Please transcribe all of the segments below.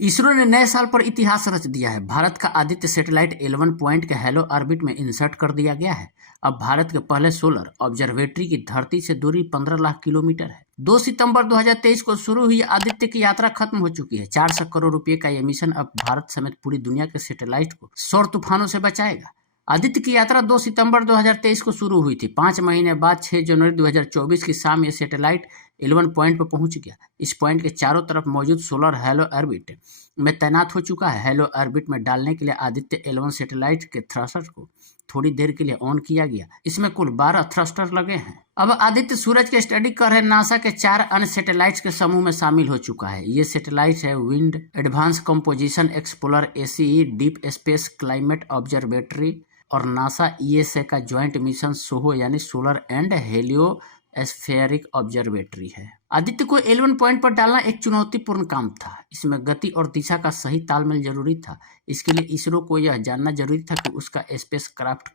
इसरो ने नए साल पर इतिहास रच दिया है। भारत का आदित्य सैटेलाइट 11 पॉइंट के हेलो ऑर्बिट में इंसर्ट कर दिया गया है। अब भारत के पहले सोलर ऑब्जर्वेटरी की धरती से दूरी 15 लाख किलोमीटर है। 2 सितंबर 2023 को शुरू हुई आदित्य की यात्रा खत्म हो चुकी है। 400 करोड़ रुपए का यह मिशन अब भारत समेत पूरी दुनिया के सैटेलाइट को सौर तूफानों से बचाएगा। आदित्य की यात्रा 2 सितंबर 2023 को शुरू हुई थी। 5 महीने बाद 6 जनवरी 2024 की शाम यह सैटेलाइट 11 पॉइंट पर पहुंच गया। इस पॉइंट के चारों तरफ मौजूद सोलर हेलो ऑर्बिट में तैनात हो चुका है। हेलो ऑर्बिट में डालने के लिए आदित्य 11 सैटेलाइट के थ्रस्टर को थोड़ी देर के लिए ऑन किया गया। इसमें कुल 12 थ्रस्टर लगे हैं। अब आदित्य सूरज की स्टडी कर रहे नासा के 4 अन्य सैटेलाइट्स के समूह में शामिल हो चुका है। ये सैटेलाइट है wind advance composition explorer ACE, deep space climate observatory और नासा ESA का ज्वाइंट मिशन सोहो यानी solar and Helio aspheric observatory है। आदित्य को 11 पॉइंट पर डालना एक चुनौतीपूर्ण काम था। इसमें गति और दिशा का सही तालमेल जरूरी था। इसके लिए इसरो को यह जानना जरूरी था कि उसका स्पेस क्राफ्ट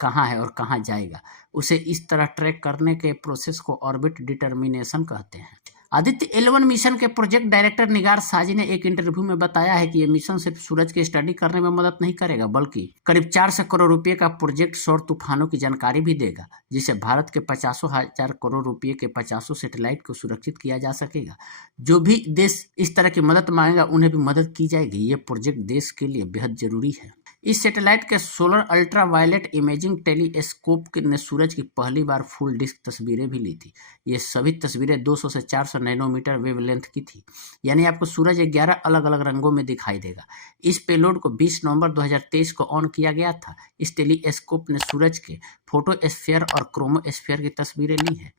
कहाँ है और कहाँ जाएगा। उसे इस तरह ट्रैक करने के प्रोसेस को ऑर्बिट डिटर्मिनेशन कहते हैं। आदित्य 11 मिशन के प्रोजेक्ट डायरेक्टर निगार साजी ने एक इंटरव्यू में बताया है कि यह मिशन सिर्फ सूरज की स्टडी करने में मदद नहीं करेगा, बल्कि करीब 400 करोड़ रुपए का प्रोजेक्ट सौर तूफानों की जानकारी भी देगा, जिससे भारत के 50,000 करोड़ रुपए के 50 सैटेलाइट को सुरक्षित किया जा सकेगा। जो भी देश इस तरह की मदद मांगेगा उन्हें भी मदद की जाएगी। ये प्रोजेक्ट देश के लिए बेहद जरूरी है। इस सैटेलाइट के solar ultraviolet imaging telescope ने सूरज की पहली बार फुल डिस्क तस्वीरें भी ली थी। ये सभी तस्वीरें 200 से 400 नैनोमीटर वेवलेंथ की थी, यानी आपको सूरज 11 अलग अलग रंगों में दिखाई देगा। इस पेलोड को 20 नवंबर 2023 को ऑन किया गया था। इस टेलीस्कोप ने सूरज के फोटोस्फीयर और क्रोमोस्फीयर की तस्वीरें ली है।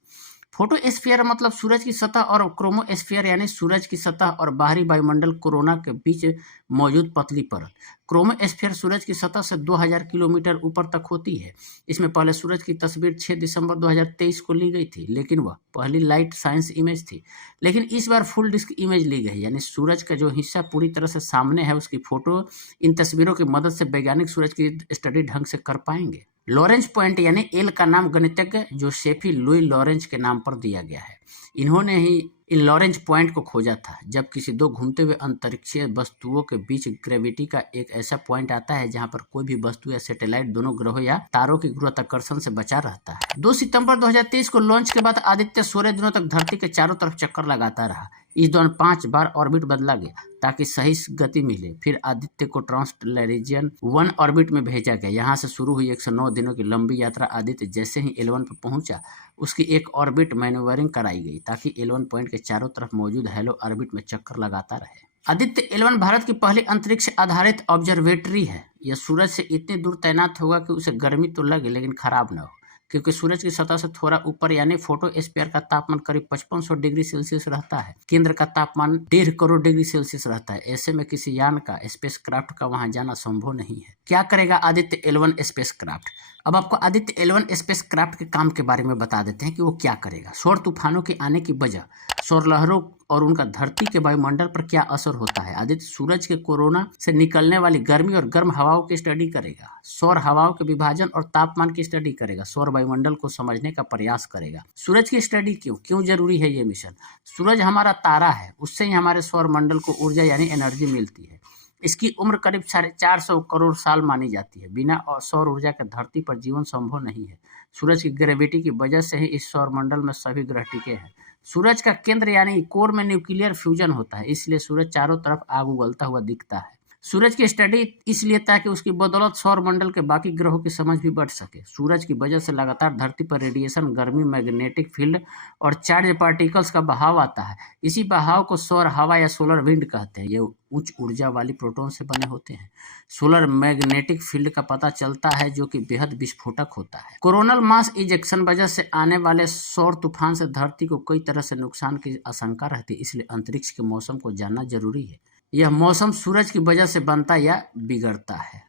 फोटोस्फीयर मतलब सूरज की सतह और क्रोमोस्फीयर यानी सूरज की सतह और बाहरी वायुमंडल कोरोना के बीच मौजूद पतली परत। क्रोमोस्फीयर सूरज की सतह से 2000 किलोमीटर ऊपर तक होती है। इसमें पहले सूरज की तस्वीर 6 दिसंबर 2023 को ली गई थी, लेकिन वह पहली लाइट साइंस इमेज थी। लेकिन इस बार फुल डिस्क इमेज ली गई, यानी सूरज का जो हिस्सा पूरी तरह से सामने है उसकी फोटो। इन तस्वीरों की मदद से वैज्ञानिक सूरज की स्टडी ढंग से कर पाएंगे। लॉरेंज पॉइंट यानी एल का नाम गणितज्ञ जोसेफी लुई लॉरेंज के नाम पर दिया गया है। इन्होंने ही इन लॉरेंज पॉइंट को खोजा था। जब किसी दो घूमते हुए अंतरिक्षीय वस्तुओं के बीच ग्रेविटी का एक ऐसा पॉइंट आता है जहां पर कोई भी वस्तु या सैटेलाइट दोनों ग्रहों या तारों की गुरुत्वाकर्षण से बचा रहता है। 2 सितंबर 2023 को लॉन्च के बाद आदित्य 16 दिनों तक धरती के चारों तरफ चक्कर लगाता रहा। इस दौरान 5 बार ऑर्बिट बदला गया ताकि सही गति मिले। फिर आदित्य को ट्रांसटैलेरियन 1 ऑर्बिट में भेजा गया। यहाँ से शुरू हुई 109 दिनों की लंबी यात्रा आदित्य जैसे ही 11 पर पहुंचा उसकी एक ऑर्बिट मैन्यूवरिंग कराई गई ताकि 11 पॉइंट के चारों तरफ मौजूद हेलो ऑर्बिट में चक्कर लगाता रहे। आदित्य 11 भारत की पहली अंतरिक्ष आधारित ऑब्जर्वेटरी है। यह सूरज से इतनी दूर तैनात होगा कि उसे गर्मी तो लगे लेकिन खराब न हो, क्योंकि सूरज की सतह से थोड़ा ऊपर यानी फोटोस्फीयर का तापमान करीब 5500 डिग्री सेल्सियस रहता है। केंद्र का तापमान 1.5 करोड़ डिग्री सेल्सियस रहता है। ऐसे में किसी यान का स्पेस क्राफ्ट का वहां जाना संभव नहीं है। क्या करेगा आदित्य 11 स्पेस क्राफ्ट? अब आपको आदित्य 11 स्पेस क्राफ्ट के काम के बारे में बता देते हैं कि वो क्या करेगा। सौर तूफानों के आने की वजह, सौर लहरों और उनका धरती के वायुमंडल पर क्या असर होता है। आदित्य सूरज के कोरोना से निकलने वाली गर्मी और गर्म हवाओं की स्टडी करेगा। सौर हवाओं के विभाजन और तापमान की स्टडी करेगा। सौर वायुमंडल को समझने का प्रयास करेगा। सूरज की स्टडी क्यों जरूरी है ये मिशन? सूरज हमारा तारा है, उससे ही हमारे सौर मंडल को ऊर्जा यानी एनर्जी मिलती है। इसकी उम्र करीब 450 करोड़ साल मानी जाती है। बिना सौर ऊर्जा के धरती पर जीवन संभव नहीं है। सूरज की ग्रेविटी की वजह से ही इस सौर मंडल में सभी ग्रह टिके हैं। सूरज का केंद्र यानी कोर में न्यूक्लियर फ्यूजन होता है, इसलिए सूरज चारों तरफ आग उगलता हुआ दिखता है। सूरज की स्टडी इसलिए ताकि उसकी बदौलत सौर मंडल के बाकी ग्रहों की समझ भी बढ़ सके। सूरज की वजह से लगातार धरती पर रेडिएशन, गर्मी, मैग्नेटिक फील्ड और चार्ज पार्टिकल्स का बहाव आता है। इसी बहाव को सौर हवा या सोलर विंड कहते हैं। ये उच्च ऊर्जा वाली प्रोटॉन से बने होते हैं। सोलर मैग्नेटिक फील्ड का पता चलता है जो कि बेहद विस्फोटक होता है। कोरोनल मास इजेक्शन वजह से आने वाले सौर तूफान से धरती को कई तरह से नुकसान की आशंका रहती है, इसलिए अंतरिक्ष के मौसम को जानना जरूरी है। यह मौसम सूरज की वजह से बनता या बिगड़ता है।